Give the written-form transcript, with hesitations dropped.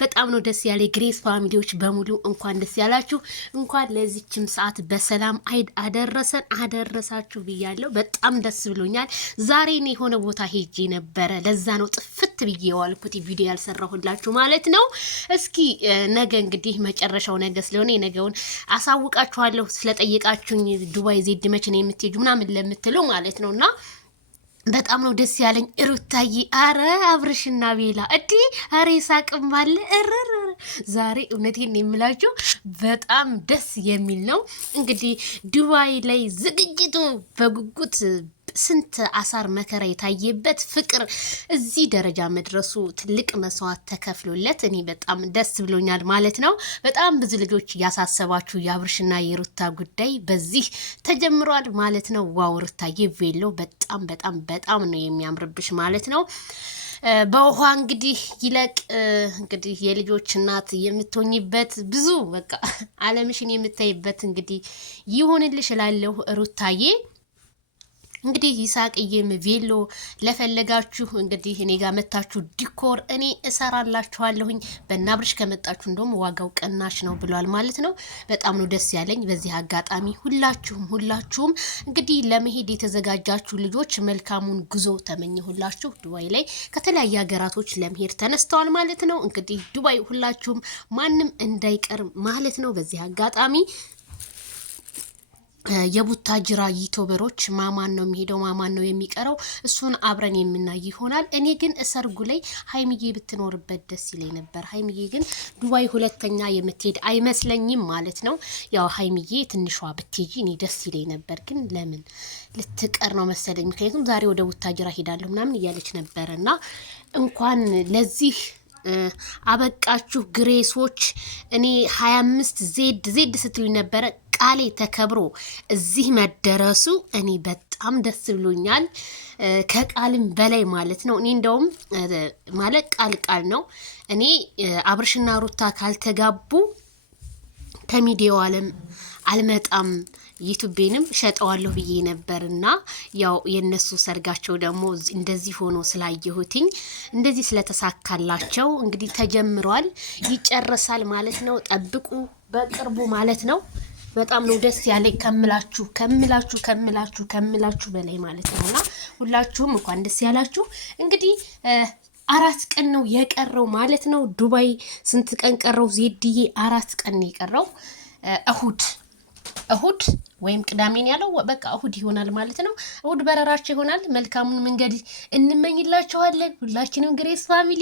በጣም ነው ደስ ያለ ግሬስ ፋሚሊዎች በሙሉ እንኳን ደስ ያላችሁ እንኳን ለዚህችም ሰዓት በሰላም አደረሰን አደረሳችሁ ብያለሁ በጣም ደስ ብሎኛል ዛሬ ነው የሆነ ቦታ ሄጄ ነበር ለዛ ነው ጥፍት ብዬ ዋልኩት ቪዲዮ ያልሰራሁላችሁ ማለት ነው እስኪ ነገ እንግዲህ መጨረሻው ነገ ስለሆነ የነገውን አሳውቃችኋለሁ ስለጠየቃችሁኝ ዱባይ ዜድ መቼ ነው የምትሄጁ ምናምን ለምትሉ ማለት ነውና በጣም ነው ደስ ያለኝ ሩታዬ አረ አብርሽና ቤላ እዲ አረ ይሳቅም ባለ እረረ ዛሬ እውነቴን የምላችሁ በጣም ደስ የሚል ነው እንግዲህ ዱባይ ላይ ዝግጅቱ በጉጉት ስንት አሳር መከራ የታየበት ፍቅር እዚህ ደረጃ መድረሱ ትልቅ መስዋዕት ተከፍሎለት እኔ በጣም ደስ ብሎኛል ማለት ነው በጣም ብዙ ልጆች ያሳሰባችሁ የአብርሽና የሩታ ጉዳይ በዚህ ተጀምሯል ማለት ነው ዋው ሩታዬ ቬሎ በጣም ነው የሚያምርብሽ ማለት ነው በውሃ እንግዲህ ይለቅ እንግዲህ የልጆች እናት የምትሆኝበት ብዙ በቃ ዓለምሽን የምታይበት እንግዲህ ይሁንልሽ እላለሁ ሩታዬ እንግዲህ ይሳቅዬም ቬሎ ለፈለጋችሁ እንግዲህ እኔ ጋር መታችሁ ዲኮር እኔ እሰራላችኋለሁኝ በእናብርሽ ከመጣችሁ እንደውም ዋጋው ቀናሽ ነው ብሏል ማለት ነው በጣም ነው ደስ ያለኝ በዚህ አጋጣሚ ሁላችሁም እንግዲህ ለመሄድ የተዘጋጃችሁ ልጆች መልካሙን ጉዞ ተመኘሁላችሁ ዱባይ ላይ ከተለያየ ሀገራቶች ለመሄድ ተነስተዋል ማለት ነው እንግዲህ ዱባይ ሁላችሁም ማንም እንዳይቀር ማለት ነው በዚህ አጋጣሚ የቡታጅራ ዩቲዩበሮች ማማን ነው የሚሄደው ማማን ነው የሚቀረው እሱን አብረን የምናይ ይሆናል እኔ ግን ሰርጉ ላይ ሃይሚዬ ብትኖርበት ደስ ይለኝ ነበር ሃይሚዬ ግን ዱባይ ሁለተኛ የምትሄድ አይመስለኝም ማለት ነው ያው ሃይሚዬ ትንሿ ብትሄጂ እኔ ደስ ይለኝ ነበር ግን ለምን ልትቀር ነው መሰለኝ ምክንያቱም ዛሬ ወደ ቡታጅራ ሄዳለሁ ምናምን እያለች ነበርና እንኳን ለዚህ አበቃችሁ ግሬሶች እኔ 25 ዜድ ስትሉኝ ነበር ቃሌ ተከብሮ እዚህ መደረሱ እኔ በጣም ደስ ብሎኛል ከቃልም በላይ ማለት ነው እኔ እንደውም ማለት ቃል ነው እኔ አብርሽና ሩታ ካልተጋቡ ከሚዲያው ዓለም አልመጣም ዩቲዩብንም ሸጠዋለሁ ብዬ ነበርና ያው የነሱ ሰርጋቸው ደግሞ እንደዚህ ሆኖ ስላየሁትኝ እንደዚህ ስለተሳካላቸው እንግዲህ ተጀምሯል ይጨርሳል ማለት ነው ጠብቁ በቅርቡ ማለት ነው በጣም ነው ደስ ያለኝ ከምላችሁ በላይ ማለት ነውና ሁላችሁም እንኳን ደስ ያላችሁ እንግዲህ 4 ቀን ነው የቀረው ማለት ነው ዱባይ ስንት ቀን ቀረው ዜድዬ 4 ቀን ነው የቀረው እሁድ ወይም ቅዳሜን ያለው በቃ እሁድ ይሆናል ማለት ነው እሁድ በረራችሁ ይሆናል መልካሙን መንገድ እንመኝላችኋለን ሁላችንም ግሬስ ፋሚሊ